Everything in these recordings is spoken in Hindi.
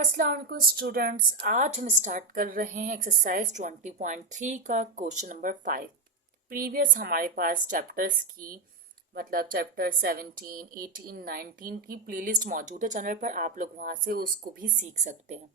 अस्सलाम वालेकुम स्टूडेंट्स। आज हम स्टार्ट कर रहे हैं एक्सरसाइज 20.3 का क्वेश्चन नंबर 5। प्रीवियस हमारे पास चैप्टर्स की मतलब चैप्टर 17, 18, 19 की प्लेलिस्ट मौजूद है चैनल पर। आप लोग वहाँ से उसको भी सीख सकते हैं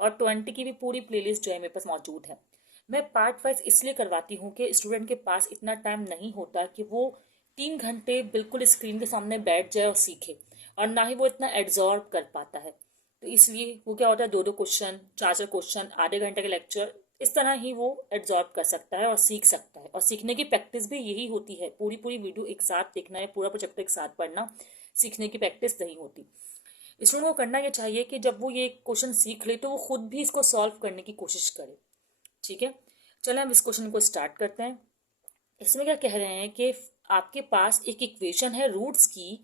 और 20 की भी पूरी प्लेलिस्ट जो है मेरे पास मौजूद है। मैं पार्ट वाइज इसलिए करवाती हूँ कि स्टूडेंट के पास इतना टाइम नहीं होता कि वो 3 घंटे बिल्कुल स्क्रीन के सामने बैठ जाए और सीखे, और ना ही वो इतना एब्जॉर्ब कर पाता है। तो इसलिए वो क्या होता है, 2-2 क्वेश्चन, 4-4 क्वेश्चन, आधे घंटे का लेक्चर, इस तरह ही वो एब्जॉर्ब कर सकता है और सीख सकता है। और सीखने की प्रैक्टिस भी यही होती है, पूरी पूरी वीडियो एक साथ देखना है, पूरा प्रोजेक्ट एक साथ पढ़ना, सीखने की प्रैक्टिस नहीं होती। स्टूडेंट को करना ये चाहिए कि जब वो ये क्वेश्चन सीख ले तो वो खुद भी इसको सॉल्व करने की कोशिश करे। ठीक है, चलो हम इस क्वेश्चन को स्टार्ट करते हैं। इसमें क्या कह रहे हैं कि आपके पास एक इक्वेशन है रूट्स की,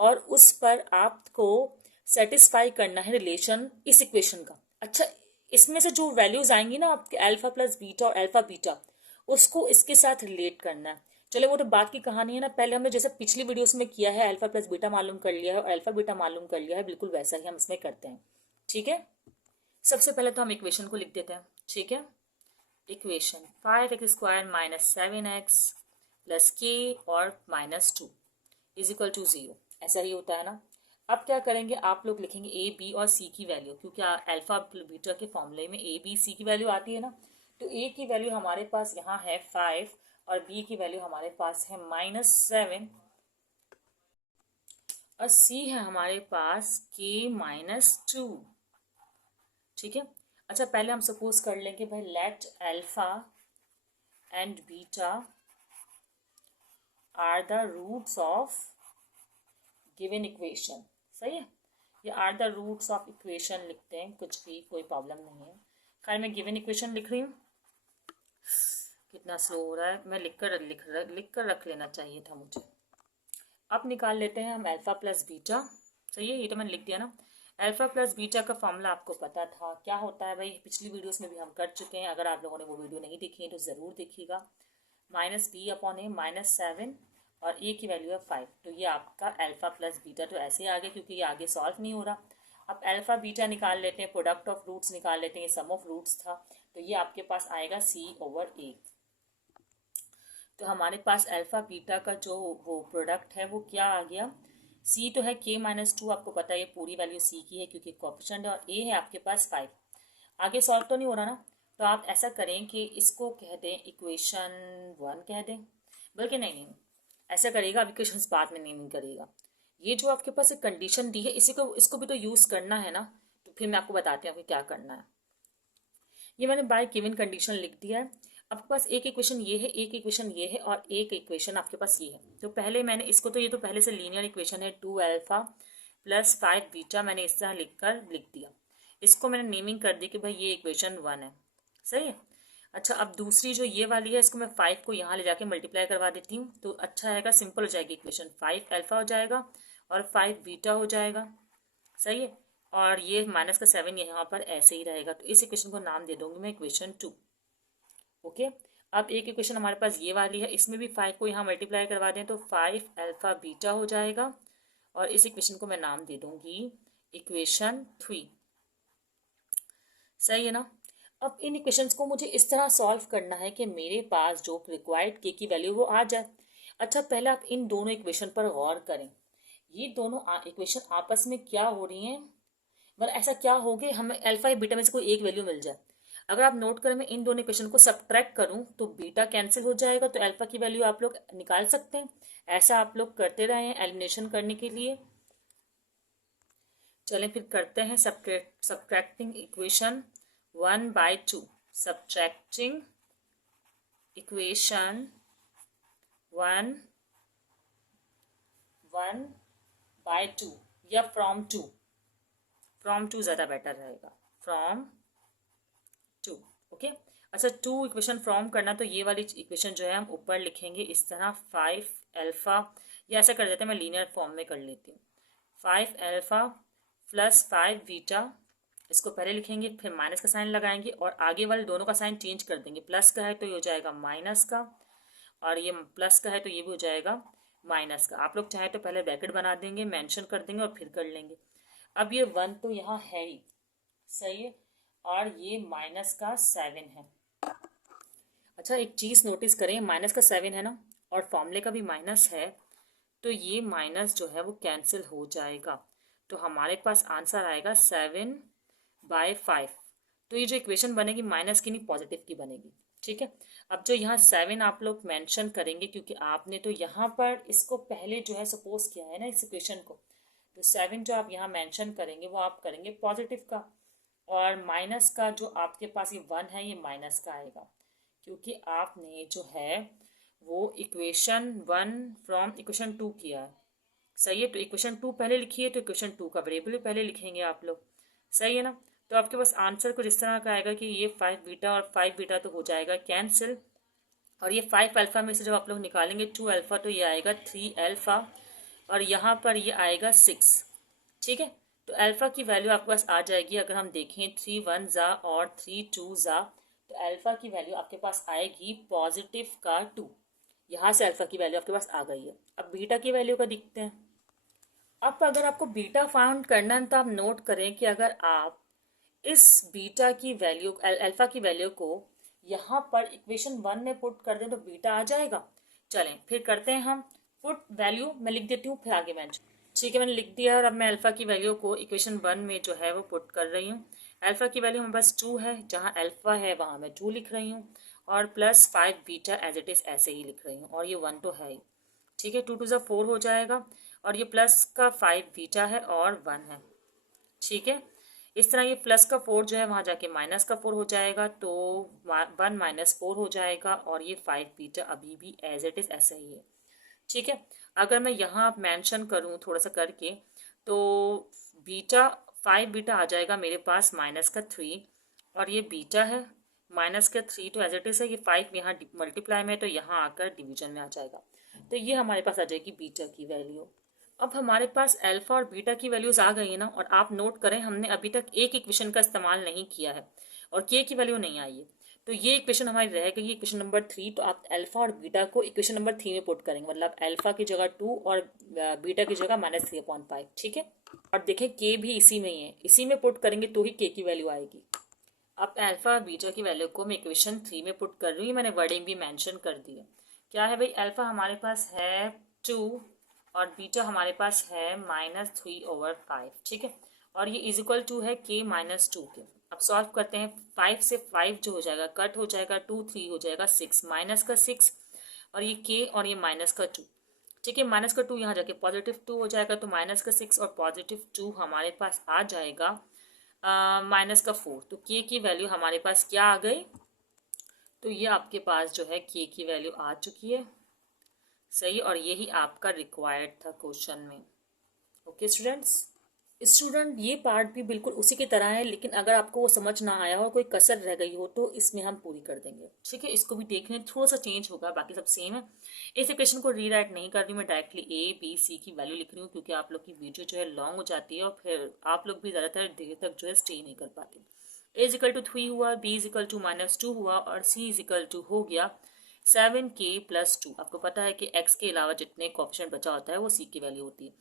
और उस पर आपको सेटिस्फाई करना है रिलेशन इस इक्वेशन का। अच्छा, इसमें से जो वैल्यूज आएंगी ना आपके अल्फा प्लस बीटा और अल्फा बीटा, उसको इसके साथ रिलेट करना है। चलो वो तो बात की कहानी है ना। पहले हमने जैसे पिछली वीडियोस में किया है, अल्फा प्लस बीटा मालूम कर लिया है और अल्फा बीटा मालूम कर लिया है, बिल्कुल वैसा ही हम इसमें करते हैं। ठीक है, सबसे पहले तो हम इक्वेशन को लिख देते हैं। ठीक है, equation 5x² minus 7x plus के और माइनस 2 इज इक्वल टू 0। ऐसा ही होता है ना। अब क्या करेंगे, आप लोग लिखेंगे ए बी और सी की वैल्यू, क्योंकि अल्फा बीटा के फॉर्मूले में ए बी सी की वैल्यू आती है ना। तो ए की वैल्यू हमारे पास यहाँ है 5 और बी की वैल्यू हमारे पास है -7 और सी है हमारे पास के -2। ठीक है, अच्छा पहले हम सपोज कर लेंगे भाई, let alpha and beta are the roots of given equation. सही है, ये are the roots of equation लिखते हैं, कुछ भी कोई प्रॉब्लम नहीं है। खैर मैं गिवन इक्वेशन लिख रही हूँ। कितना स्लो हो रहा है, मैं लिख कर रख लेना चाहिए था मुझे। अब निकाल लेते हैं हम अल्फा प्लस बीटा। सही है, ये तो मैंने लिख दिया ना। अल्फा प्लस बीटा का फॉर्मूला आपको पता था क्या होता है भाई, पिछली वीडियोस में भी हम कर चुके हैं। अगर आप लोगों ने वो वीडियो नहीं देखी है तो ज़रूर देखिएगा। -b/a -7 और ए की वैल्यू है 5। तो ये आपका अल्फा प्लस बीटा तो ऐसे ही आ गया, क्योंकि ये आगे सॉल्व नहीं हो रहा। अब अल्फा बीटा निकाल लेते हैं, प्रोडक्ट ऑफ रूट्स निकाल लेते हैं, ये सम ऑफ रूट्स था। तो ये आपके पास आएगा c/a। तो हमारे पास अल्फा बीटा का जो वो प्रोडक्ट है वो क्या आ गया, c तो है k-2, आपको पता है ये पूरी वैल्यू c की है क्योंकि कोएफिशिएंट है, और a है आपके पास 5। आगे सॉल्व तो नहीं हो रहा ना। तो आप ऐसा करें कि इसको कह दें इक्वेशन 1 कह दें, बल्कि नहीं, ऐसा करेगा, अब इक्वेशन बाद में नेमिंग करेगा। ये जो आपके पास एक कंडीशन दी है, इसी को इसको भी तो यूज़ करना है ना। तो फिर मैं आपको बताती हूँ कि क्या करना है। ये मैंने बाय गिवन कंडीशन लिख दिया है। आपके पास एक इक्वेशन ये है, एक इक्वेशन ये है और एक इक्वेशन आपके पास ये है। तो पहले मैंने इसको, तो ये तो पहले से लीनियर इक्वेशन है, 2 अल्फा प्लस 5 बीटा, मैंने इस तरह लिख दिया। इसको मैंने नेमिंग कर दी कि भाई ये इक्वेशन 1 है। सही है। अच्छा, अब दूसरी जो ये वाली है, इसको मैं 5 को यहाँ ले जाके मल्टीप्लाई करवा देती हूँ, तो अच्छा रहेगा, सिंपल हो जाएगी इक्वेशन। 5 अल्फा हो जाएगा और 5 बीटा हो जाएगा। सही है, और ये -7 यहाँ पर ऐसे ही रहेगा। तो इस इक्वेशन को नाम दे दूंगी मैं इक्वेशन 2। ओके, अब एक इक्वेशन हमारे पास ये वाली है, इसमें भी 5 को यहाँ मल्टीप्लाई करवा दें तो 5 अल्फा बीटा हो जाएगा, और इस इक्वेशन को मैं नाम दे दूंगी इक्वेशन 3। सही है ना। अब इन इक्वेशंस को मुझे इस तरह सॉल्व करना है कि मेरे पास जो रिक्वायर्ड के की वैल्यू वो आ जाए। अच्छा, पहले आप इन दोनों इक्वेशन पर गौर करें। ये दोनों इक्वेशन आपस में क्या हो रही हैं, मतलब ऐसा क्या हो गया हमें अल्फा या बीटा में से कोई एक वैल्यू मिल जाए। अगर आप नोट करें, मैं इन दोनों इक्वेशन को सब्ट्रैक्ट करूं तो बीटा कैंसिल हो जाएगा, तो अल्फा की वैल्यू आप लोग निकाल सकते हैं। ऐसा आप लोग करते रहे हैं एलिमिनेशन करने के लिए। चलें फिर करते हैं सब्ट्रैक्टिंग इक्वेशन 1/2। सब्ट्रैक्टिंग इक्वेशन 1/2 या फ्रॉम 2। फ्रॉम 2 ज़्यादा बेटर रहेगा, फ्रॉम 2। ओके, अच्छा 2 इक्वेशन फ्रॉम करना, तो ये वाली इक्वेशन जो है हम ऊपर लिखेंगे इस तरह, 5 अल्फा, या ऐसा कर देते हैं, मैं लीनियर फॉर्म में कर लेती हूँ। 5 अल्फा प्लस 5 बीटा, इसको पहले लिखेंगे, फिर माइनस का साइन लगाएंगे और आगे वाले दोनों का साइन चेंज कर देंगे। प्लस का है तो ये हो जाएगा माइनस का, और ये प्लस का है तो ये भी हो जाएगा माइनस का। आप लोग चाहे तो पहले ब्रैकेट बना देंगे, मेंशन कर देंगे और फिर कर लेंगे। अब ये 1 तो यहाँ है ही, सही है, और ये माइनस का 7 है। अच्छा, एक चीज़ नोटिस करें, माइनस का 7 है ना, और फॉर्मूले का भी माइनस है, तो ये माइनस जो है वो कैंसिल हो जाएगा, तो हमारे पास आंसर आएगा 7/5। तो ये जो इक्वेशन बनेगी माइनस की नहीं पॉजिटिव की बनेगी। ठीक है, अब जो यहाँ 7 आप लोग मेंशन करेंगे, क्योंकि आपने तो यहाँ पर इसको पहले जो है सपोज किया है ना इस इक्वेशन को, तो 7 जो आप यहाँ मेंशन करेंगे वो आप करेंगे पॉजिटिव का, और माइनस का जो आपके पास ये 1 है ये माइनस का आएगा, क्योंकि आपने जो है वो इक्वेशन 1 फ्रॉम इक्वेशन 2 किया है। सही है, तो इक्वेशन 2 पहले लिखिए, तो इक्वेशन 2 का वेरिएबल पहले लिखेंगे आप लोग। सही है ना, तो आपके पास आंसर कुछ इस तरह का आएगा कि ये 5 बीटा और 5 बीटा तो हो जाएगा कैंसिल, और ये 5 अल्फ़ा में से जब आप लोग निकालेंगे 2 अल्फ़ा, तो ये आएगा 3 अल्फ़ा, और यहाँ पर ये आएगा 6। ठीक है, तो अल्फ़ा की वैल्यू आपके पास आ जाएगी, अगर हम देखें 3 1 ज़ा और 3 2 ज़ा, तो अल्फ़ा की वैल्यू आपके पास आएगी पॉजिटिव का 2। यहाँ से अल्फ़ा की वैल्यू आपके पास आ गई है। अब बीटा की वैल्यू का देखते हैं। अब अगर आपको बीटा फाउंड करना है तो आप नोट करें कि अगर आप इस बीटा की वैल्यू अल्फा की वैल्यू को यहाँ पर इक्वेशन 1 में पुट कर दें तो बीटा आ जाएगा। चलें फिर करते हैं हम पुट वैल्यू, मैं लिख देती हूँ फिर आगे मेंशन। ठीक है, मैंने लिख दिया, और अब मैं अल्फा की वैल्यू को इक्वेशन 1 में जो है वो पुट कर रही हूँ। अल्फा की वैल्यू हमारे पास 2 है, जहाँ अल्फा है वहाँ मैं 2 लिख रही हूँ, और plus 5 beta as it is ऐसे ही लिख रही हूँ, और ये 1 तो है ही। ठीक है, 2 2 4 हो जाएगा, और ये प्लस का 5 बीटा है और 1 है। ठीक है, इस तरह ये प्लस का 4 जो है वहाँ जाके माइनस का 4 हो जाएगा, तो 1 माइनस 4 हो जाएगा, और ये 5 बीटा अभी भी एज इट इज़ ऐसे ही है। ठीक है, अगर मैं यहाँ मेंशन करूँ थोड़ा सा करके, तो बीटा 5 बीटा आ जाएगा मेरे पास माइनस का 3, और ये बीटा है माइनस का 3, तो एज इट इज़ है, ये 5 यहाँ मल्टीप्लाई में, तो यहाँ आकर डिवीजन में आ जाएगा, तो ये हमारे पास आ जाएगी बीटा की वैल्यू। अब हमारे पास अल्फा और बीटा की वैल्यूज़ आ गई है ना, और आप नोट करें हमने अभी तक एक इक्वेशन का इस्तेमाल नहीं किया है, और के की वैल्यू नहीं आई है, तो ये इक्वेशन हमारी रह गई इक्वेशन नंबर 3, तो आप अल्फा और बीटा को इक्वेशन नंबर 3 में पुट करेंगे, मतलब अल्फा की जगह 2 और बीटा की जगह -3/5। ठीक है, और देखें के भी इसी में ही है, इसी में पुट करेंगे तो ही के की वैल्यू आएगी। अब अल्फा और बीटा की वैल्यू को मैं इक्वेशन 3 में पुट कर रही हूँ, मैंने वर्डिंग भी मेंशन कर दी है। क्या है भाई, अल्फा हमारे पास है 2, और बीटा हमारे पास है -3/5। ठीक है, और ये इज इक्वल टू है k -2 के। अब सॉल्व करते हैं, 5 से 5 जो हो जाएगा कट हो जाएगा, 2 3 हो जाएगा 6, माइनस का 6, और ये k और ये माइनस का 2। ठीक है, माइनस का 2 यहाँ जाके +2 हो जाएगा, तो माइनस का 6 और +2 हमारे पास आ जाएगा माइनस का 4, तो k की वैल्यू हमारे पास क्या आ गई, तो ये आपके पास जो है k की वैल्यू आ चुकी है। सही, और यही आपका रिक्वायर्ड था क्वेश्चन में। ओके स्टूडेंट ये पार्ट भी बिल्कुल उसी की तरह है, लेकिन अगर आपको वो समझ ना आया हो, कोई कसर रह गई हो, तो इसमें हम पूरी कर देंगे। ठीक है, इसको भी देखने थोड़ा सा चेंज होगा, बाकी सब सेम है। इस इक्वेशन को रीराइट नहीं कर रही मैं, डायरेक्टली ए बी सी की वैल्यू लिख रही हूँ, क्योंकि आप लोग की वीडियो जो है लॉन्ग हो जाती है, और फिर आप लोग भी ज़्यादातर देर तक जो है स्टे नहीं कर पाते। ए इज इक्वल टू 3 हुआ, बी इज इक्वल टू -2 हुआ, और सी इज इक्वल टू हो गया 7k+2। आपको पता है कि x के अलावा जितने कोएफिशिएंट बचा होता है वो c की वैल्यू होती है।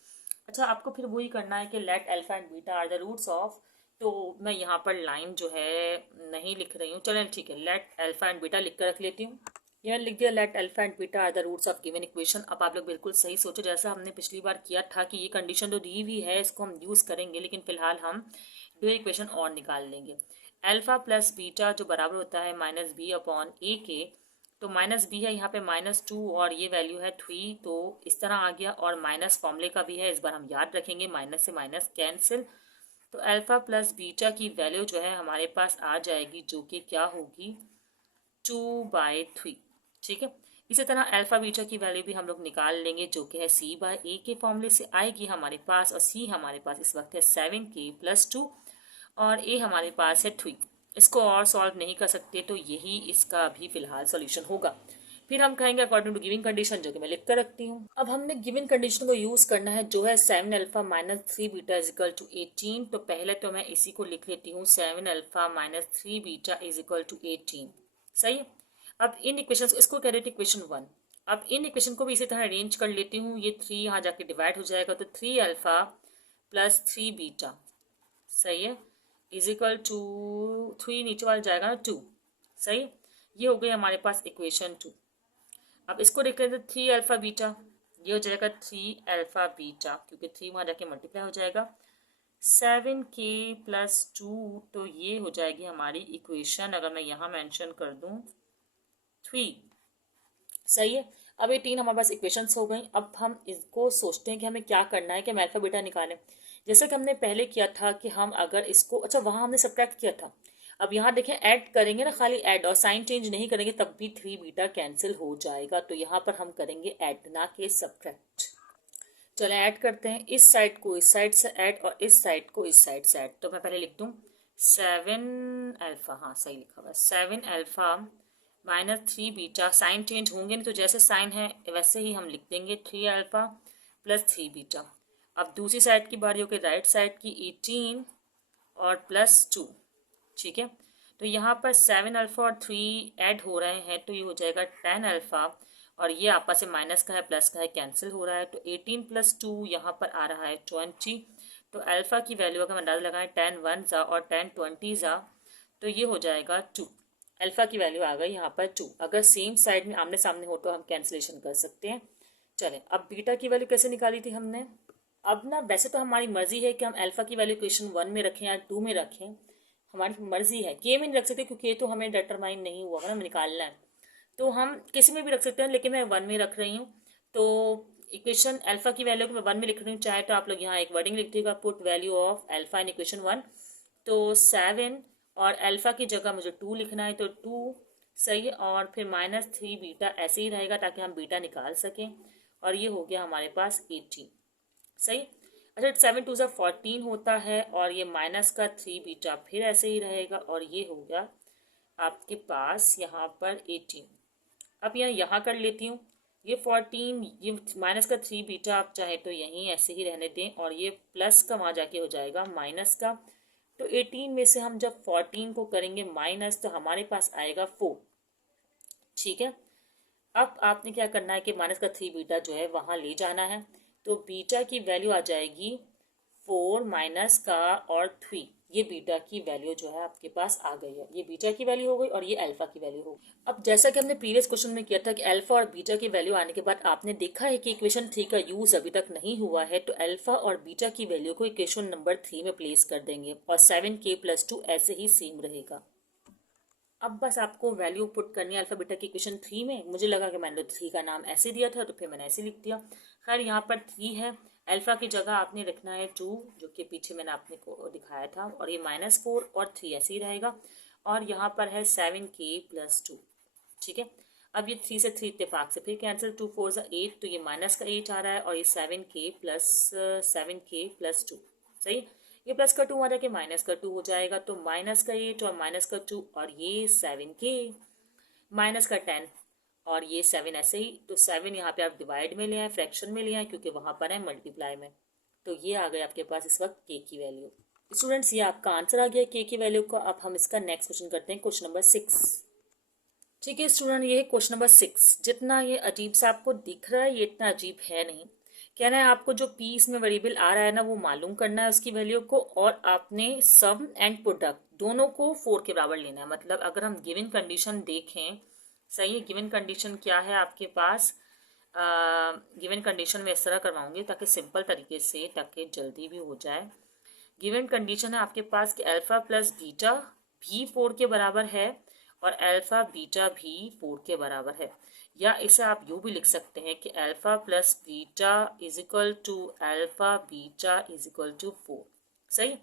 अच्छा, आपको फिर वही करना है कि let alpha and beta are the roots of, तो मैं यहाँ पर लाइन जो है नहीं लिख रही हूँ, चलें ठीक है, लेट अल्फा एंड बीटा लिख कर रख लेती हूँ। यह लिख दिया, let alpha and beta are the roots of given equation. अब आप लोग बिल्कुल सही सोचो, जैसा हमने पिछली बार किया था कि ये कंडीशन तो दी हुई है, इसको हम यूज़ करेंगे, लेकिन फिलहाल हम 2 इक्वेशन और निकाल लेंगे। अल्फा प्लस बीटा जो बराबर होता है -b/a के, तो -b है यहाँ पे -2, और ये वैल्यू है 3, तो इस तरह आ गया, और माइनस फॉर्मूले का भी है, इस बार हम याद रखेंगे, माइनस से माइनस कैंसिल, तो अल्फा प्लस बीटा की वैल्यू जो है हमारे पास आ जाएगी, जो कि क्या होगी 2/3। ठीक है, इसी तरह अल्फा बीटा की वैल्यू भी हम लोग निकाल लेंगे, जो कि है c/a के फॉर्मूले से आएगी हमारे पास, और c हमारे पास इस वक्त है 7k+2, और a हमारे पास है 3। इसको और सॉल्व नहीं कर सकते, तो यही इसका भी फिलहाल सॉल्यूशन होगा। फिर हम कहेंगे अकॉर्डिंग टू गिवन कंडीशन, जो कि मैं लिख कर रखती हूँ। अब हमने गिवन कंडीशन को यूज करना है, जो है 7 alpha -3 beta is equal to 18। तो पहले तो मैं इसी को लिख लेती हूँ, 7 alpha -3 beta is equal to 18। सही है, अब इन इक्वेशन, इसको कह रहे थे इक्वेशन 1। अब इन इक्वेशन को भी इसी तरह अरेंज कर लेती हूँ, ये 3 यहाँ जाके डिवाइड हो जाएगा, तो 3 अल्फा +3 बीटा। सही है, इज इक्वल टू 3, नीचे वाला जाएगा ना 2, सही। ये हो गई हमारे पास इक्वेशन 2। अब इसको देख लेते 3 अल्फा बीटा, ये हो जाएगा 3 अल्फा बीटा, क्योंकि 3 वहाँ जाके मल्टीप्लाई हो जाएगा 7k+2, तो ये हो जाएगी हमारी इक्वेशन, अगर मैं यहाँ मेंशन कर दूँ 3, सही है। अब ये 3 हमारे पास इक्वेशंस हो गई। अब हम इसको सोचते हैं कि हमें क्या करना है कि हम अल्फा बीटा निकालें। जैसे कि हमने पहले किया था कि हम अगर इसको, अच्छा वहाँ हमने सब्ट्रैक्ट किया था, अब यहाँ देखें ऐड करेंगे ना, खाली ऐड और साइन चेंज नहीं करेंगे तब भी 3 बीटा कैंसिल हो जाएगा, तो यहाँ पर हम करेंगे ऐड ना कि सब्ट्रैक्ट। चलो ऐड करते हैं, इस साइड को इस साइड से ऐड और इस साइड को इस साइड से ऐड। तो मैं पहले लिख दूँ 7 अल्फा, हाँ सही लिखा हुआ है, 7 अल्फा -3 बीटा, साइन चेंज होंगे नहीं तो जैसे साइन है वैसे ही हम लिख देंगे 3 अल्फा +3 बीटा। अब दूसरी साइड की बारी होकर राइट साइड की 18 और +2, ठीक है। तो यहाँ पर 7 अल्फा और 3 ऐड हो रहे हैं तो ये हो जाएगा 10 अल्फा, और ये आपस में माइनस का है प्लस का है कैंसिल हो रहा है, तो 18 + 2 यहाँ पर आ रहा है 20। तो अल्फा की वैल्यू अगर हम अंदाजा लगाएं 10 1 जा और 10 20 जा, तो ये हो जाएगा 2। अल्फा की वैल्यू आ गई यहाँ पर 2। अगर सेम साइड में आमने सामने हो तो हम कैंसिलेशन कर सकते हैं। चलें, अब बीटा की वैल्यू कैसे निकाली थी हमने। अब ना वैसे तो हमारी मर्जी है कि हम अल्फा की वैल्यू इक्वेशन 1 में रखें या 2 में रखें, हमारी मर्जी है। के में नहीं रख सकते क्योंकि ये तो हमें डिटरमाइन नहीं हुआ ना, निकालना है, तो हम किसी में भी रख सकते हैं, लेकिन मैं 1 में रख रही हूँ। तो इक्वेशन अल्फा की वैल्यू को मैं 1 में लिख रही हूँ, चाहे तो आप लोग यहाँ एक वर्डिंग लिख दीजिएगा, put value of alpha in equation 1। तो 7 और अल्फा की जगह मुझे 2 लिखना है, तो 2 सही है, और फिर -3 बीटा ऐसे ही रहेगा ताकि हम बीटा निकाल सकें, और ये हो गया हमारे पास 18, सही। अच्छा 7 2 14 होता है, और ये माइनस का 3 बीटा फिर ऐसे ही रहेगा, और ये हो गया आपके पास यहाँ पर 18। अब यहाँ कर लेती हूँ, ये 14, ये माइनस का 3 बीटा आप चाहे तो यहीं ऐसे ही रहने दें, और ये प्लस का वहाँ जाके हो जाएगा माइनस का। तो 18 में से हम जब 14 को करेंगे माइनस तो हमारे पास आएगा 4, ठीक है। अब आपने क्या करना है कि माइनस का 3 बीटा जो है वहाँ ले जाना है, तो बीटा की वैल्यू आ जाएगी 4 माइनस का और 3, ये बीटा की वैल्यू जो है आपके पास आ गई है। ये बीटा की वैल्यू हो गई और ये अल्फा की वैल्यू हो गई। अब जैसा कि हमने प्रीवियस क्वेश्चन में किया था कि अल्फा और बीटा की वैल्यू आने के बाद आपने देखा है कि इक्वेशन 3 का यूज अभी तक नहीं हुआ है, तो अल्फा और बीटा की वैल्यू को इक्वेशन नंबर 3 में प्लेस कर देंगे, और 7k+2 ऐसे ही सेम रहेगा। अब बस आपको वैल्यू पुट करनी है अल्फा बीटा की इक्वेशन 3 में। मुझे लगा कि मैंने 3 का नाम ऐसे दिया था तो फिर मैंने ऐसे लिख दिया। खैर यहाँ पर 3 है, अल्फा की जगह आपने रखना है 2, जो कि पीछे मैंने आपने को दिखाया था, और ये -4 और 3 ऐसे ही रहेगा, और यहाँ पर है 7k+2, ठीक है। अब ये 3 से 3 इत्तेफाक से फिर कैंसिल, 2 4 8, तो ये माइनस का 8 आ रहा है, और ये 7k+2, सही। ये प्लस का 2 आ जाके माइनस का 2 हो जाएगा, तो माइनस का 8 और माइनस का 2, और ये 7k माइनस का 10 और ये 7 ऐसे ही। तो 7 यहाँ पे आप डिवाइड में ले आए, फ्रैक्शन में ले आए, क्योंकि वहाँ पर है मल्टीप्लाई में। तो ये आ गए आपके पास इस वक्त k की वैल्यू। स्टूडेंट्स ये आपका आंसर आ गया k की वैल्यू का। अब हम इसका नेक्स्ट क्वेश्चन करते हैं, क्वेश्चन नंबर 6। ठीक है स्टूडेंट, ये है क्वेश्चन नंबर 6। जितना ये अजीब सा आपको दिख रहा है ये इतना अजीब है नहीं। कहना है आपको जो पी इसमें वेरिएबल आ रहा है ना वो मालूम करना है उसकी वैल्यू को, और आपने सम एंड प्रोडक्ट दोनों को 4 के बराबर लेना है। मतलब अगर हम गिवन कंडीशन देखें, सही है, गिवन कंडीशन क्या है आपके पास, गिवन कंडीशन में इस तरह करवाऊंगी ताकि सिंपल तरीके से, ताकि जल्दी भी हो जाए। गिवन कंडीशन है आपके पास कि अल्फा प्लस बीटा भी 4 के बराबर है, और अल्फा बीटा भी 4 के बराबर है। या इसे आप यूँ भी लिख सकते हैं कि alpha plus beta is equal to alpha beta is equal to 4, सही।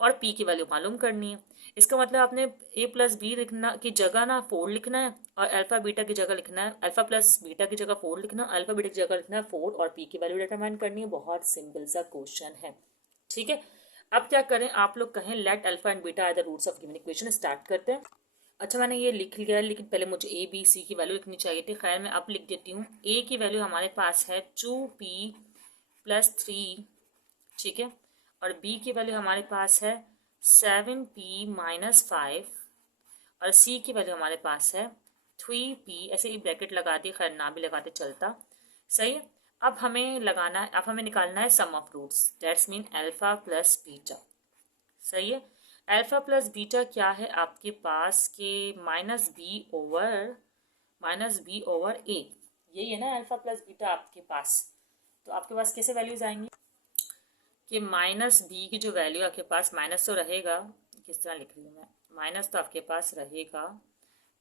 और पी की वैल्यू मालूम करनी है। इसका मतलब आपने ए प्लस बी लिखना की जगह ना 4 लिखना है, और अल्फा बीटा की जगह लिखना है, अल्फा प्लस बीटा की जगह 4 लिखना, अल्फा बीटा की जगह लिखना है 4, और पी की वैल्यू डिटरमाइन करनी है। बहुत सिंपल सा क्वेश्चन है, ठीक है। अब क्या करें, आप लोग कहें let alpha and beta are the roots of given equation. Start करते हैं। अच्छा मैंने ये लिख लिया है, लेकिन पहले मुझे ए बी सी की वैल्यू लिखनी चाहिए थी। खैर मैं अब लिख देती हूँ। ए की वैल्यू हमारे पास है 2p+3, ठीक है, और बी की वैल्यू हमारे पास है 7p-5, और सी की वैल्यू हमारे पास है 3p। ऐसे ही ब्रैकेट लगा दी, खैर ना भी लगाते चलता, सही है। अब हमें लगाना है, अब हमें निकालना है sum of roots, that's mean alpha plus beta, सही है। अल्फा प्लस बीटा क्या है आपके पास के माइनस बी ओवर ए, यही है ना अल्फा प्लस बीटा आपके पास। तो आपके पास कैसे वैल्यूज आएंगी कि माइनस बी की जो वैल्यू आपके पास, माइनस तो रहेगा, किस तरह लिख रही हूँ मैं, माइनस तो आपके पास रहेगा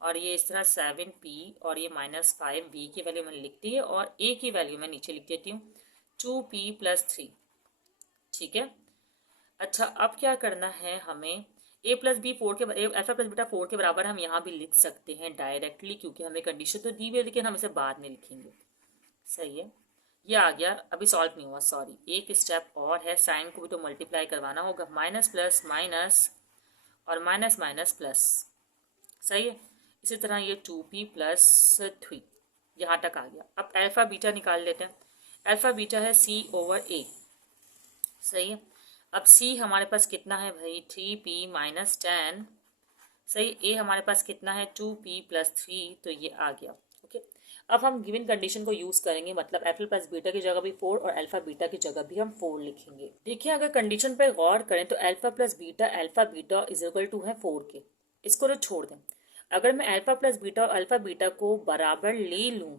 और ये इस तरह 7p और ये -5b की वैल्यू मैंने लिख दी है और a की वैल्यू मैं नीचे लिख देती हूँ 2p+3। ठीक है। अच्छा अब क्या करना है हमें, a प्लस बी 4 के अल्फा प्लस बीटा 4 के बराबर हम यहाँ भी लिख सकते हैं डायरेक्टली, क्योंकि हमें कंडीशन तो दी हुई है लेकिन हम इसे बाद में लिखेंगे। सही है, ये आ गया। अभी सॉल्व नहीं हुआ, सॉरी, एक स्टेप और है, साइन को भी तो मल्टीप्लाई करवाना होगा, माइनस प्लस माइनस और माइनस माइनस प्लस। सही है, इसी तरह ये 2p+3 यहाँ तक आ गया। अब अल्फा बीटा निकाल लेते हैं। अल्फा बीटा है c ओवर a। सही है, अब c हमारे पास कितना है भाई 3p-10। सही, a हमारे पास कितना है 2p+3, तो ये आ गया। ओके, अब हम गिवन कंडीशन को यूज करेंगे, मतलब अल्फा प्लस बीटा की जगह भी 4 और अल्फा बीटा की जगह भी हम 4 लिखेंगे। देखिए अगर कंडीशन पे गौर करें तो alpha plus beta alpha beta is equal to है 4 के, इसको तो छोड़ दें। अगर मैं अल्फा प्लस बीटा और अल्फा बीटा को बराबर ले लूं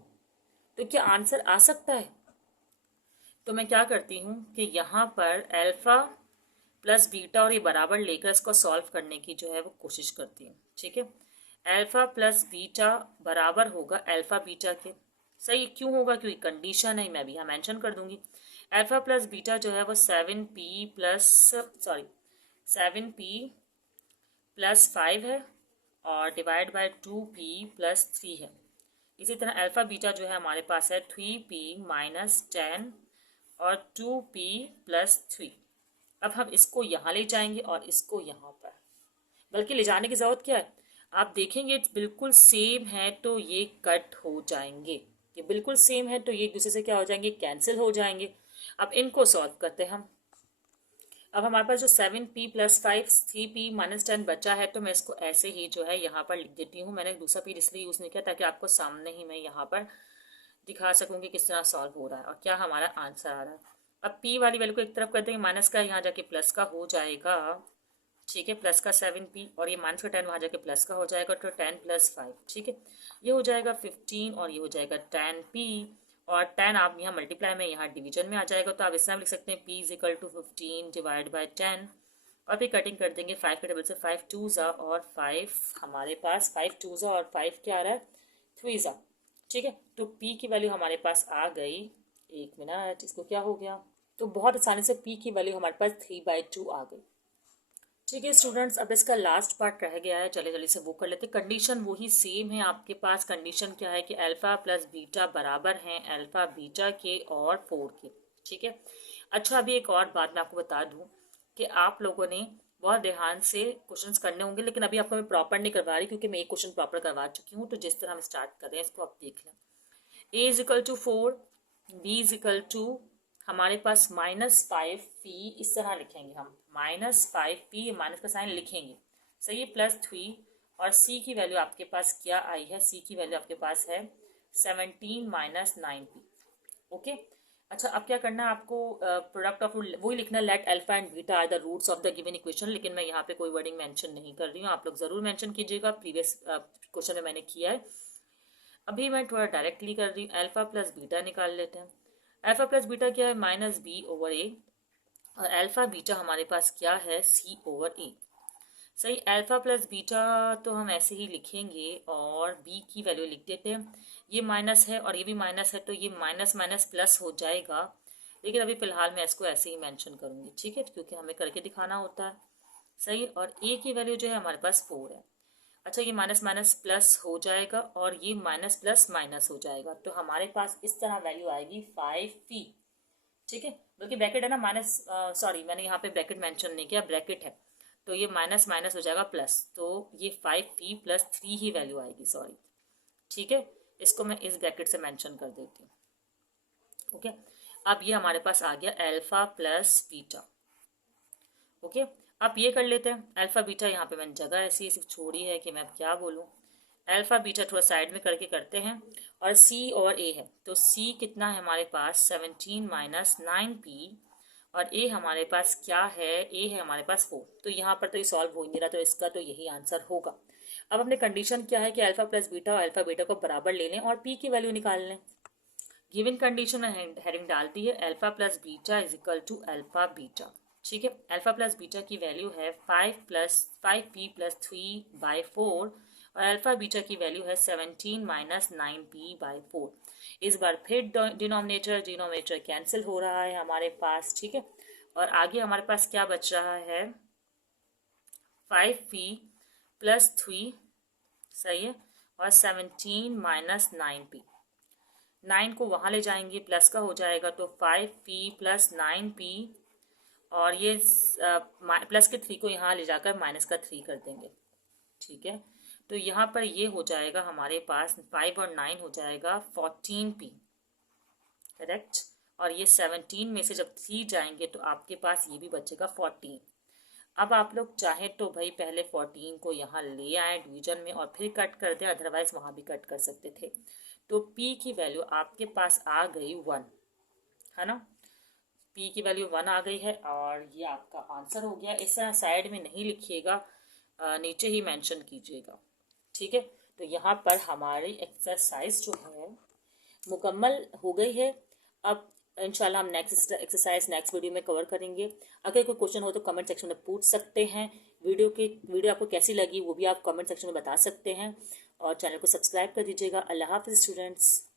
तो क्या आंसर आ सकता है? तो मैं क्या करती हूँ कि यहाँ पर अल्फा प्लस बीटा और ये बराबर लेकर इसको सॉल्व करने की जो है वो कोशिश करती हूँ। ठीक है, अल्फा प्लस बीटा बराबर होगा अल्फा बीटा के। सही, क्यों होगा? क्योंकि कंडीशन है, मैं भी यहाँ मेंशन कर दूंगी। अल्फा प्लस बीटा जो है वो 7p+5 है और डिवाइड बाय 2p+3 है। इसी तरह अल्फा बीटा जो है हमारे पास है 3p-10 और 2p+3। अब हम इसको यहाँ ले जाएंगे और इसको यहाँ पर, बल्कि ले जाने की ज़रूरत क्या है, आप देखेंगे बिल्कुल सेम है तो ये कट हो जाएंगे, ये बिल्कुल सेम है तो ये एक दूसरे से क्या हो जाएंगे, कैंसिल हो जाएंगे। अब इनको सॉल्व करते हैं हम। अब हमारे पास जो 7p+5 3p-10 बचा है, तो मैं इसको ऐसे ही जो है यहाँ पर लिख देती हूँ। मैंने दूसरा p इसलिए यूज़ नहीं किया ताकि आपको सामने ही मैं यहाँ पर दिखा सकूँ कि किस तरह सॉल्व हो रहा है और क्या हमारा आंसर आ रहा है। अब p वाली वैल्यू को एक तरफ कर देंगे, माइनस का यहाँ जाके प्लस का हो जाएगा। ठीक है, प्लस का 7p और ये माइनस का 10 वहाँ जाके प्लस का हो जाएगा, तो 10+5। ठीक है, ये हो जाएगा 15 और ये हो जाएगा 10p और 10 आप यहाँ मल्टीप्लाई में यहाँ डिवीजन में आ जाएगा, तो आप इस तरह लिख सकते हैं p = 15 डिवाइड बाई 10 और फिर कटिंग कर देंगे 5 के टेबल से, 5 2 और 5 हमारे पास 5 2 और 5 क्या आ रहा है 3। ठीक है, तो p की वैल्यू हमारे पास आ गई, एक मिनट, इसको क्या हो गया, तो बहुत आसानी से p की वैल्यू हमारे पास 3/2 आ गई। ठीक है स्टूडेंट्स, अब इसका लास्ट पार्ट रह गया है, चले जल्दी से वो कर लेते। कंडीशन वही सेम है आपके पास। कंडीशन क्या है कि अल्फा प्लस बीटा बराबर हैं अल्फा बीटा के और 4 के। ठीक है, अच्छा अभी एक और बात मैं आपको बता दूं कि आप लोगों ने बहुत ध्यान से क्वेश्चंस करने होंगे, लेकिन अभी आपको मैं प्रॉपर नहीं करवा रही क्योंकि मैं एक क्वेश्चन प्रॉपर करवा चुकी हूँ। तो जिस तरह हम स्टार्ट कर रहे हैं इसको आप देख लें। a = 4, b = हमारे पास -5p, इस तरह लिखेंगे हम, -5p, माइनस का साइन लिखेंगे। सही है, +3 और c की वैल्यू आपके पास क्या आई है, c की वैल्यू आपके पास है 17 - 9p। ओके, अच्छा अब क्या करना है आपको, प्रोडक्ट ऑफ वही लिखना, let alpha and beta are the roots of the given equation. लेकिन मैं यहाँ पे कोई वर्डिंग मेंशन नहीं कर रही हूँ, आप लोग जरूर मेंशन कीजिएगा, प्रीवियस क्वेश्चन में मैंने किया है। अभी मैं थोड़ा डायरेक्टली कर रही हूँ। अल्फा प्लस बीटा निकाल लेते हैं। अल्फा प्लस बीटा क्या है -b/a और अल्फा बीटा हमारे पास क्या है c/a। सही, अल्फा प्लस बीटा तो हम ऐसे ही लिखेंगे और b की वैल्यू लिख देते हैं। ये माइनस है और ये भी माइनस है, तो ये माइनस माइनस प्लस हो जाएगा, लेकिन अभी फिलहाल मैं इसको ऐसे ही मेंशन करूंगी। ठीक है, क्योंकि हमें करके दिखाना होता है। सही, और a की वैल्यू जो है हमारे पास 4 है। अच्छा, ये माइनस माइनस प्लस हो जाएगा और ये माइनस प्लस माइनस हो जाएगा, तो हमारे पास इस तरह वैल्यू आएगी 5p। ठीक है, बल्कि ब्रैकेट है ना, माइनस, सॉरी मैंने यहाँ पे ब्रैकेट मेंशन नहीं किया, ब्रैकेट है, तो ये माइनस माइनस हो जाएगा प्लस, तो ये 5p+3 ही वैल्यू आएगी, सॉरी। ठीक है, इसको मैं इस ब्रैकेट से मेंशन कर देती हूँ। ओके, अब ये हमारे पास आ गया अल्फा प्लस बीटा। ओके, अब ये कर लेते हैं अल्फा बीटा। यहाँ पे मैंने जगह ऐसी सिर्फ छोड़ी है कि मैं क्या बोलूँ। अल्फा बीटा थोड़ा साइड में करके करते हैं, और c और a है, तो c कितना है हमारे पास 17 - 9p और ए हमारे पास क्या है, ए है हमारे पास 4। तो यहाँ पर तो ये सॉल्व हो ही नहीं रहा, तो इसका तो यही आंसर होगा। अब अपने कंडीशन क्या है कि अल्फा प्लस बीटा और अल्फा बीटा को बराबर ले लें और पी की वैल्यू निकाल लें। गिवन कंडीशन हेडिंग डालती है alpha plus beta is equal to alpha beta. ठीक है, अल्फा प्लस बीटा की वैल्यू है 5p+3/4 और अल्फा बीटा की वैल्यू है 17 - 9p/4। इस बार फिर डिनोमिनेटर कैंसिल हो रहा है हमारे पास। ठीक है, और आगे हमारे पास क्या बच रहा है, 5p+3, सही है, और 17 - 9p। 9 को वहाँ ले जाएंगे, प्लस का हो जाएगा, तो 5p+9p, और ये प्लस के 3 को यहाँ ले जाकर माइनस का 3 कर देंगे। ठीक है, तो यहाँ पर ये हो जाएगा हमारे पास 5 और 9 हो जाएगा 14p, करेक्ट। और ये 17 में से जब 3 जाएंगे तो आपके पास ये भी बचेगा 14। अब आप लोग चाहें तो भाई पहले 14 को यहाँ ले आए डिवीजन में और फिर कट कर दें, अदरवाइज वहाँ भी कट कर सकते थे। तो p की वैल्यू आपके पास आ गई 1, है ना। p की वैल्यू 1 आ गई है और ये आपका आंसर हो गया। ऐसा साइड में नहीं लिखिएगा, नीचे ही मेंशन कीजिएगा। ठीक है, तो यहाँ पर हमारी एक्सरसाइज जो है मुकम्मल हो गई है। अब इंशाल्लाह हम नेक्स्ट एक्सरसाइज नेक्स्ट वीडियो में कवर करेंगे। अगर कोई क्वेश्चन हो तो कमेंट सेक्शन में पूछ सकते हैं। वीडियो आपको कैसी लगी वो भी आप कमेंट सेक्शन में बता सकते हैं और चैनल को सब्सक्राइब कर दीजिएगा। अल्लाह हाफिज़ स्टूडेंट्स।